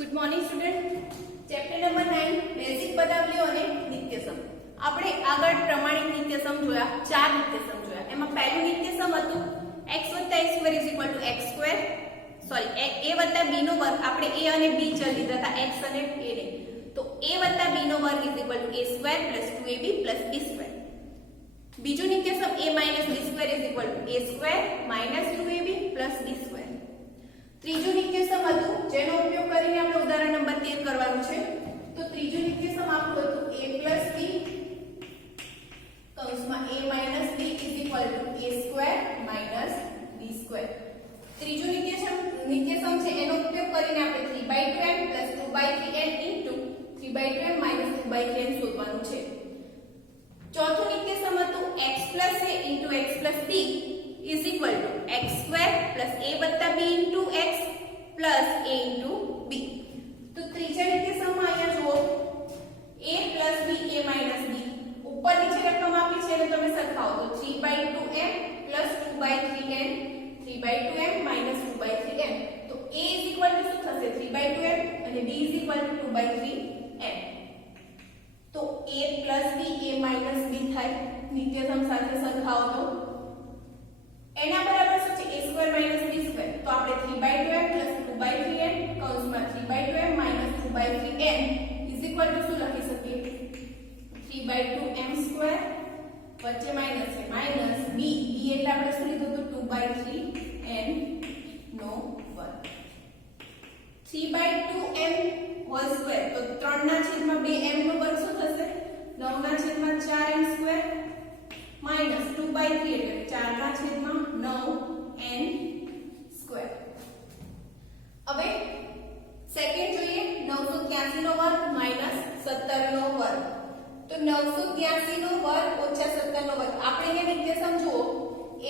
Good morning student. Chapter number 9 basic પદાવલીઓ અને નિત્યસમ. આપણે આગળ પ્રમાણિત નિત્યસમ જોયા, ચાર નિત્યસમ જોયા. એમાં પહેલું નિત્યસમ હતું x + x2 = x2 sorry a + b નો વર્ગ. આપણે a અને b ચલ લીધા હતા, x અને a ને. તો a + b નો વર્ગ = a² + 2ab + b². બીજું નિત્યસમ a - b² = a² - 2ab + b². ત્રીજું નિત્યસમ હતું જેનો ઉપયોગ કરીને આપણે ઉદાહરણ નંબર 13 કરવાનું છે. તો ત્રીજું નિત્યસમ આપણું હતું a + b કૌંસમાં a - b = a² - b². ત્રીજું નિત્યસમ છે એનો ઉપયોગ કરીને આપણે 3/2m + 2/3n * 3/2m - 2/3n શોધવાનું છે. ચોથું નિત્યસમ હતું x + a * x + b is equal to x² plus a + b into x plus a into b. તો ત્રીજા નિત્યસમમાં અહીંયા જુઓ a plus b a minus b ઉપર નીચે રકમ આપી છે એટલે તમે સરખાવો તો 3/2m plus 2/3n 3/2m minus 2/3n. તો a is equal to શું થશે 3/2m અને b is equal to 2/3n. તો a plus b a minus b થાય નિત્યસમ સાથે સરખાવો તો એના બરાબર શું છે a² - b². તો આપણે 3/2m + 2/3n કૌંસમાં 3/2m - 2/3n is equal to શું લખી શકીએ 3/2m² વચ્ચે માઈનસ છે માઈનસ b એટલે આપણે શું લીધું તો 2/3n નો વર્ગ 3/2m² તો 3/2m નો વર્ગ શું થશે 9/4m² માઈનસ 2/3 એટલે 4/9n². હવે સેકન્ડ જોઈએ 983 નો વર્ગ માઈનસ 17 નો વર્ગ. તો 983 નો વર્ગ ઓછા 17 નો વર્ગ. આપણે અહીંયા નિત્યસમ જુઓ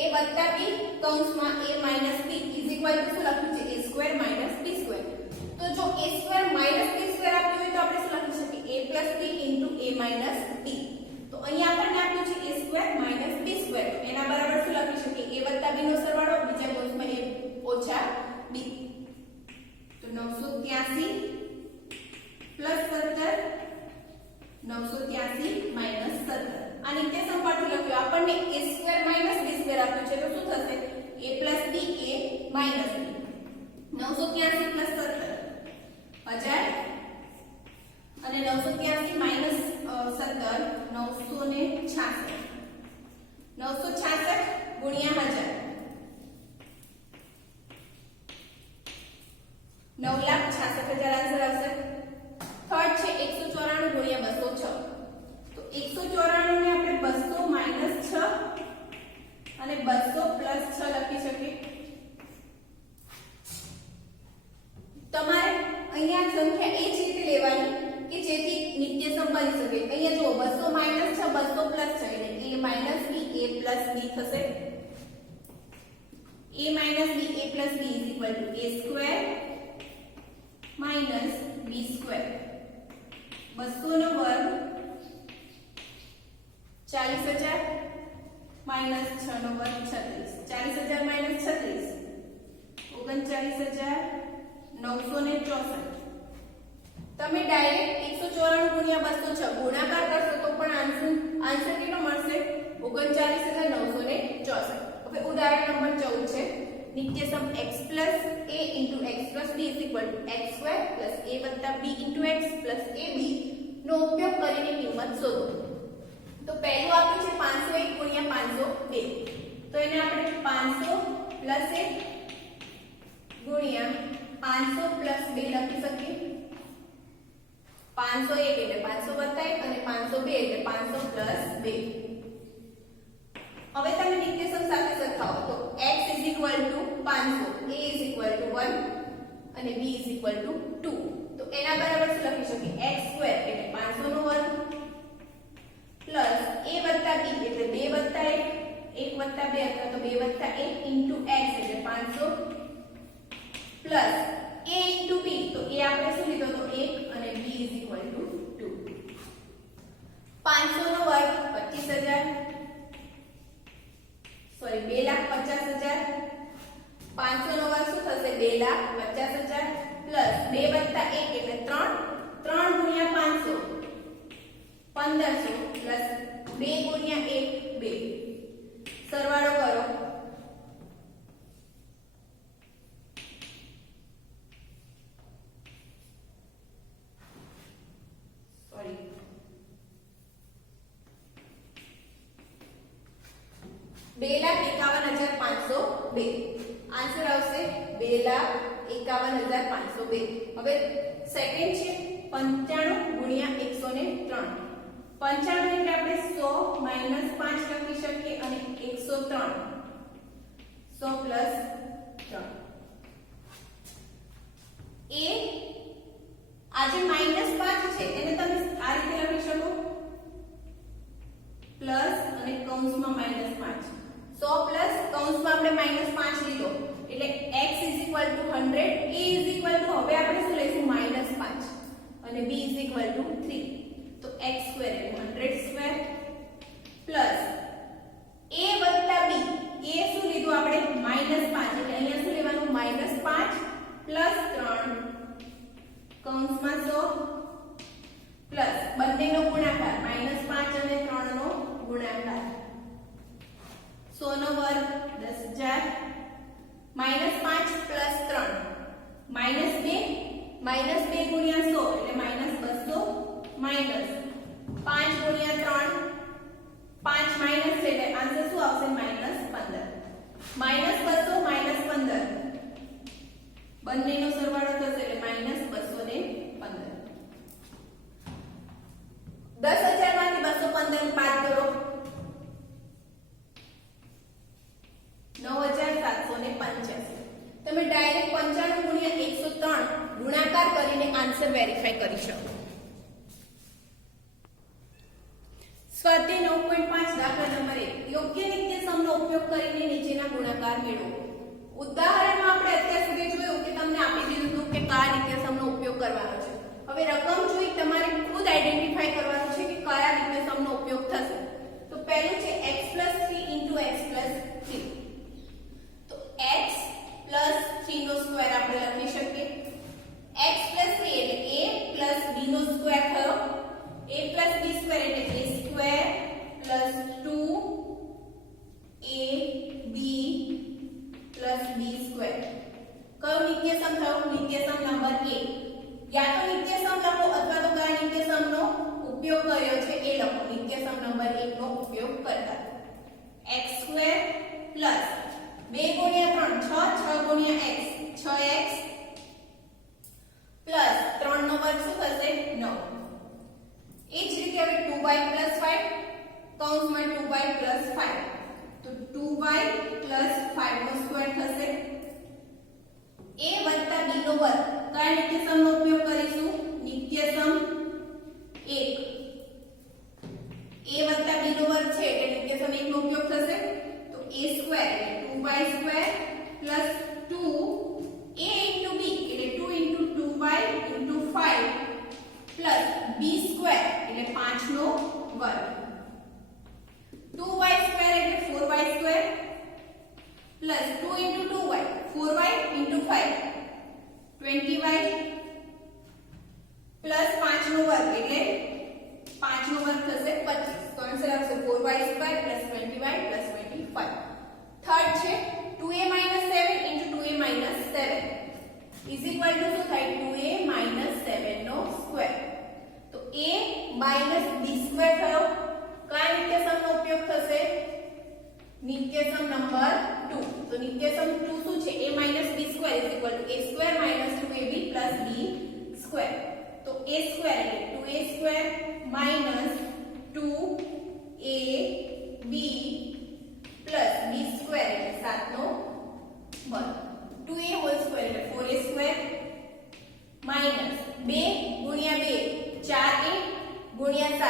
a + b કૌંસમાં a - b is equal to શું લખ્યું છે a² - b². તો જો a² - b² આપ્યું હોય તો આપણે શું લખી શકીએ a + b * a - b. તો અહીંયા આપણને આપ્યું છે a² - b². એના બરાબર શું લખી શકીએ a + b નો સરવાળો બીજા કૌંસમાં a ઓછા b. તો 983 + 17 983 - 17 આ નિત્યસમ પરથી લખ્યું. આપણને a² - b² આપ્યું છે તો શું થશે a + b a - b 983 + 17 1000 અને 983 - 17 966 966 ગુણ્યા 1000 9,66,000 આન્સર આવશે. થર્ડ છે 194 ગુણ્યા 206. તો 194 ને આપણે 200 - 6 અને 200 + 6 લખી શકીએ. તમારે અહીંયા સંખ્યા એ જ રીતે લેવાની કે જેથી નિત્યસમ બની શકે. અહીંયા જુઓ 200 - 6 200 + 6 એટલે a - b a + b થશે. a - b a + b = a² - b². 200 નો વર્ગ 40,000 - 6 નો વર્ગ 36. 40,000 - 36 39,964. તમે ડાયરેક્ટ 194 ગુણ્યા 206 ગુણાકાર કરશો તો પણ આન્સર કેટલો મળશે 39,964. હવે ઉદાહરણ નંબર 14 છે નિત્યસમ x + a * x + b = x² + a + b * x + ab નો ઉપયોગ કરીને કિંમત શોધો. તો પહેલું આપ્યું છે 501 ગુણ્યા 502. તો એને આપણે 500 + 1 ગુણ્યા 500 + 2 લખી શકીએ. 501 એટલે 500 + 1 અને 502 એટલે 500 + 2. હવે તમે નિત્યસમ સાથે સરખાવો તો x = 500 a = 1 અને b = 2. તો એના બરાબર શું લખી શકીએ x² એટલે 500 નો વર્ગ પ્લસ a + b એટલે 2 + 1 1 + 2 અથવા તો 2 + 1 x એટલે 500 પ્લસ a * b તો a આપણે શું લીધો તો 1 અને b = 2. 500 નો વર્ગ 25,000 સોરી 2,50,000. 500 નો વર્ગ શું થશે 2,50,000 પ્લસ 2 વત્તા 1 એટલે 3 3 ગુણ્યા 500 1500 પ્લસ 2 ગુણ્યા 1 2 સરવાળો કરો સોરી 2,51,502 આન્સર આવશે 2,51,502 હવે સેકન્ડ છે 95 ગુણ્યા 103 95 એટલે આપણે 100 માઈનસ 5 લખી શકીએ અને 103 100 પ્લસ 3 એ આ જે માઈનસ 5 છે એને તમે આ રીતે લખી શકો પ્લસ અને કૌંસમાં માઈનસ 5 100 પ્લસ કૌંસમાં આપણે માઈનસ 5 લીધો એટલે x 100 a હવે આપણે શું લઈશું માઈનસ 5 અને b 3 તો x સ્ક્વેર એટલે 100 સ્ક્વેર પ્લસ a વત્તા b a શું લીધું આપણે -5 એટલે અહીંયા શું લેવાનું -5 પ્લસ 3 કૌંસમાં 100 પ્લસ બંનેનો ગુણાકાર -5 અને 3 નો ગુણાકાર 100 નો વર્ગ 10,000 -5 પ્લસ 3 -2 ગુણ્યા 100 એટલે -200 માઈનસ 5 ગુણ્યા 3 5 માઈનસ એટલે આન્સર શું આવશે -15 -200 -15 બંનેનો સરવાળો થશે એટલે -215 10,000 માંથી 215 બાદ કરો 9,785 તમે ડાયરેક્ટ 95 ગુણ્યા 103 ગુણાકાર કરીને આન્સર વેરીફાઈ કરી શકો સ્વાધ્યાય 9.5 દાખલા નંબર 1 યોગ્ય નિત્યસમનો ઉપયોગ કરીને નીચેના ગુણાકાર મેળવો ઉદાહરણમાં આપણે અત્યાર સુધી જોયું કે તમને આપી દીધું હતું કે કયા નિત્યસમનો ઉપયોગ કરવાનો છે હવે રકમ જોઈ તમારે ખુદ આઈડેન્ટિફાઈ કરવાનું છે કે કયા નિત્યસમનો ઉપયોગ થશે તો પહેલું છે x 3 x 3 તો x 3 નો સ્ક્વેર આપણે લખી શકીએ x 3 એટલે a b નો સ્ક્વેર થયો a b સ્ક્વેર એટલે a square 2ab b square કયો નિત્યસમ થયો નિત્યસમ નંબર 1 યા તો નિત્યસમ લખો અથવા તો કયા નિત્યસમનો ઉપયોગ કર્યો છે એ લખો નિત્યસમ નંબર 1 નો ઉપયોગ કરતા x સ્ક્વેર 2 ગુણ્યા 3 6 ગુણ્યા x 6x પ્લસ 3 નો વર્ગ શું થશે 9 એ જ રીતે હવે 2y 5 કૌંસમાં 2y 5 તો 2y 5 નો સ્ક્વેર થશે a વત્તા b નો વર્ગ કયા નિત્યસમનો ઉપયોગ કરીશું નિત્યસમ 1 a વત્તા b નો વર્ગ છે એટલે નિત્યસમ 1 નો ઉપયોગ થશે તો a સ્ક્વેર એટલે 2y square 2 a into b એટલે 2 into 2y into 5 plus b square એટલે 5 નો વર્ગ 2y સ્ક્વેર એટલે 4y square plus 2 into 2y 4y into 5 20y plus 5 નો વર્ગ એટલે 5 નો વર્ગ થશે 25 તો આન્સર આવશે 4y square plus 20y plus 25 third છે 2a 7 into 2a 7 is equal to શું થાય 2a 7 નો સ્ક્વેર તો a minus b સ્ક્વેર થયો કયા નિત્યસમનો ઉપયોગ થશે નિત્યસમ નંબર 2 તો નિત્યસમ 2 શું છે a minus b square is equal to a square minus 2ab plus b square તો a square એટલે 2a square minus 2ab plus b square એટલે 7 નો વર્ગ 2a whole square એટલે 4a square minus 2 ગુણ્યા 2 4a ગુણ્યા 7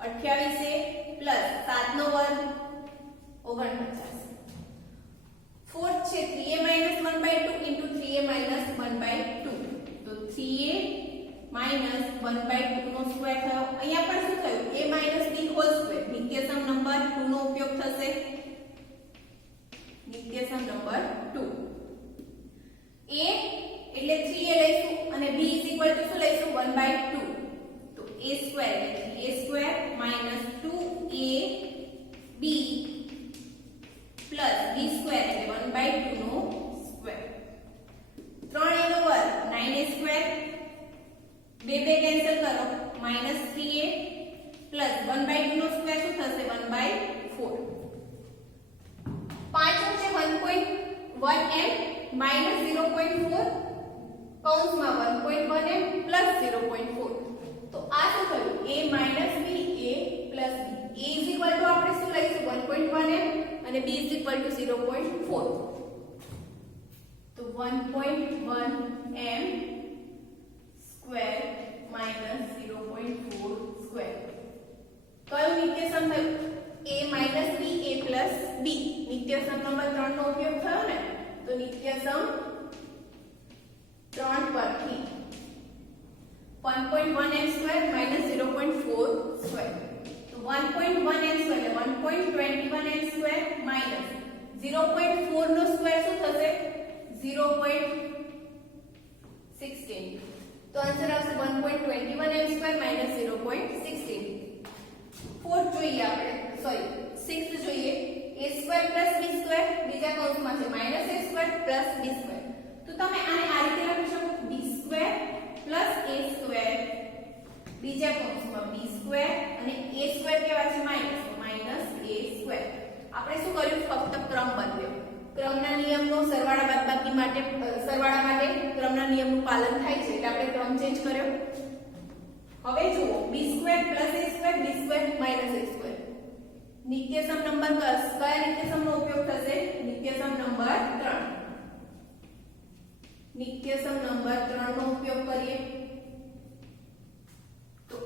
28a plus 7 નો વર્ગ 49 fourth છે 3a 1/2 into 3a 1/2 તો 3a 1/2 નો સ્ક્વેર થયો અહીંયા પણ શું થયું a b હોલ સ્ક્વેર નિત્યસમ નંબર 2 નો ઉપયોગ થશે નિત્યસમ નંબર 2 a એટલે 3a લઈશું અને b શું લઈશું 1/2 તો a સ્ક્વેર એટલે a square minus 2ab plus b square એટલે 1/2 નો સ્ક્વેર 3a નો વર્ગ 9a સ્ક્વેર બે કેન્સલ કરો -3a plus 1/2 નો સ્ક્વેર શું થશે 1/4 પાંચમું છે 1.1m minus 0.4 કૌંસમાં 1.1m plus 0.4 તો આ શું થયું a minus b a plus b a is equal to આપણે શું લઈશું 1.1m અને b is equal to 0.4 તો 1.1m square minus 0.4 square કયું નિત્યસમ થયું a minus b a plus b નિત્યસમ નંબર 3 નો ઉપયોગ થયો ને તો નિત્યસમ 3 પરથી 1.1m square minus 0.4 square તો 1.1m square એટલે 1.21m square minus 0.4 નો સ્ક્વેર શું થશે 0.16 તો આન્સર આવશે 1.21m square minus 0.16 फोर्थ જોઈએ આપણે સોરી 6th જોઈએ a square plus b square બીજા કૌંસમાં છે -a square plus b square તો તમે આને આ રીતે લખી શકો b square plus a square બીજા કૌંસમાં b square અને a square કેવા છે -a square આપણે શું કર્યું ફક્ત ક્રમ બદલ્યો ક્રમના નિયમનો સરવાળા બાદબાકી માટે ક્રમના નિયમનું પાલન થાય છે એટલે આપણે ક્રમ ચેન્જ કર્યો હવે જુઓ b square plus a square b square minus a square નિત્યસમ નંબર કયા નિત્યસમનો ઉપયોગ થશે નિત્યસમ નંબર 3 નિત્યસમ નંબર 3 નો ઉપયોગ કરીએ તો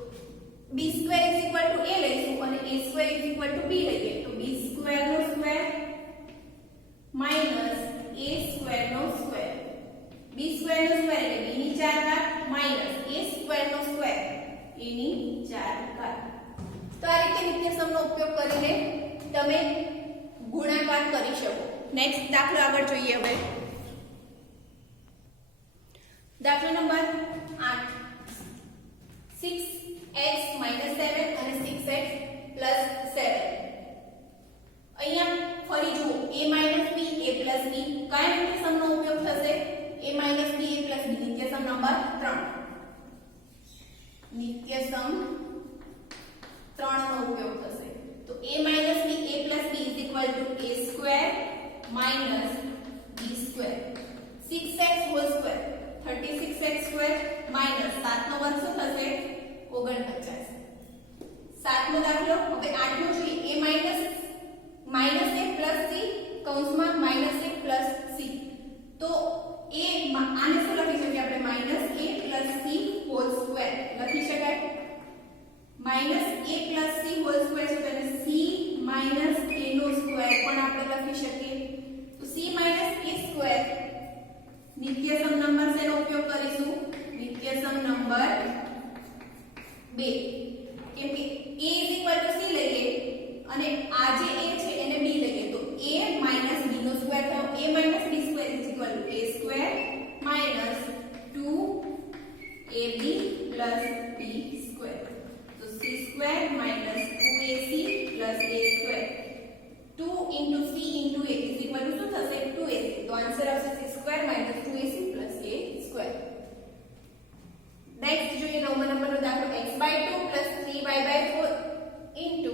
b square is equal to a લઈશું અને a square is equal to b લઈએ તો b square નો સ્ક્વેર minus a square નો સ્ક્વેર b square નો સ્ક્વેર એટલે b ની 4 ઘાત minus a square નો સ્ક્વેર a ની 4 ઘાત તો આ રીતે નિત્યસમનો ઉપયોગ કરીને તમે ગુણાકાર કરી શકો નેક્સ્ટ દાખલો આગળ જોઈએ હવે દાખલો નંબર 8 6x - 7 અને 6x + 7 અહીંયા ફરી જુઓ a - b a + b કયા નિત્યસમનો ઉપયોગ થશે a - b a + b નિત્યસમ નંબર 3 નિત્યસમ 3 નો ઉપયોગ થશે તો a - b a + b is equal to a square minus b square 6x whole square 36x square minus 7 નો વર્ગ શું થશે 49 સાતમો દાખલો હવે 8મો જોઈએ a minus a plus c કૌંસમાં -a plus c તો a આને શું લખી શકીએ આપણે -a plus c whole square લખી શકાય -a plus c whole square છે એટલે c minus a નો સ્ક્વેર પણ આપણે લખી શકીએ તો c minus a square નિત્યસમ નંબર શેનો ઉપયોગ કરીશું નિત્યસમ નંબર 2 કેમ કે a c લઈએ અને આ જે a છે એને b લઈએ તો a minus b નો સ્ક્વેર થયો a minus b square is equal to a square minus 2ab plus b square so c square minus 2ac plus a square 2 into c into a is equal to શું થશે 2ac તો answer આવશે c square minus 2ac plus a square next જોઈએ 9મા નંબરનો દાખલો x/2 plus 3y/4 into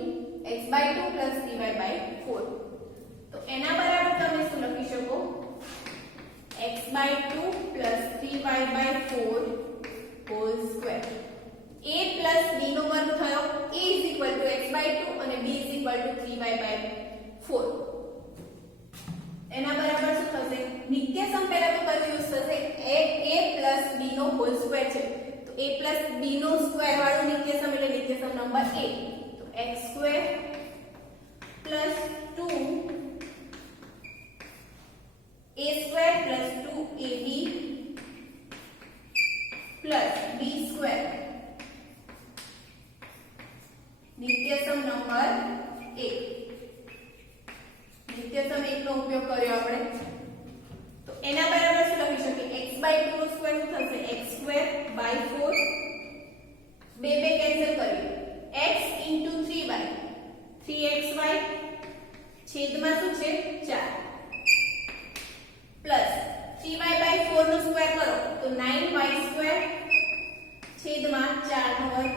x/2 plus 3y/4 તો એના બરાબર તમે શું લખી શકો x/2 plus 3y/4 whole square a plus b નો વર્ગ થયો a is equal to x/2 અને b is equal to 3y/4 એના બરાબર શું થશે નિત્યસમ પહેલા તો કયું યુઝ થશે a plus b no whole square છે તો a plus b નો સ્ક્વેર વાળું નિત્યસમ એટલે નિત્યસમ નંબર 8 તો x square plus 2 a square plus 2ab plus b square નિત્યસમ નંબર 1 નિત્યસમ 1 નો ઉપયોગ કર્યો આપણે તો એના બરાબર શું લખી શકીએ x x/2 નો સ્ક્વેર શું થશે x²/4 બે કેન્સલ કરીએ x * 3y 3xy છેદમાં શું છે 4 પ્લસ 3y/4 નો સ્ક્વેર કરો તો 9y² છેદમાં 4 નો વર્ગ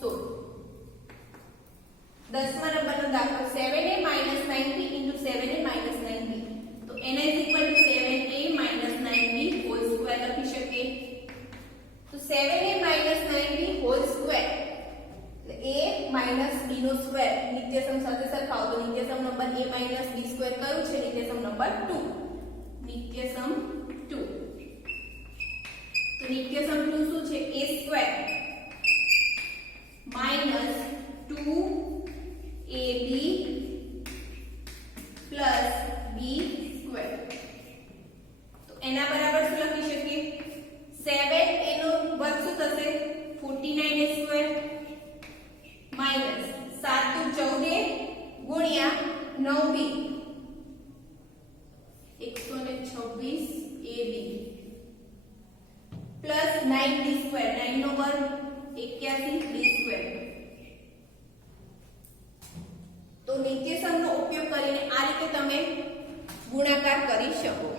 16 10મા નંબરનો દાખલો 7a - 9b * 7a - 9b તો n = 7a - 9b whole square લખી શકીએ તો 7a - 9b હોલ સ્ક્વેર એટલે a - b નો સ્ક્વેર નિત્યસમ સાથે સરખાવો તો નિત્યસમ નંબર a - b સ્ક્વેર કયું છે નિત્યસમ નંબર 2 નિત્યસમ 2 તો નિત્યસમ 2 શું છે a square - 2ab plus b square તો એના બરાબર શું લખી શકીએ 7a નો વર્ગ શું થશે 49a સ્ક્વેર માઈનસ 7 * 14a ગુણ્યા 9b 126ab plus 9b square 9 નો વર્ગ 81b સ્ક્વેર તો નિત્યસમનો ઉપયોગ કરીને આ રીતે તમે ગુણાકાર કરી શકો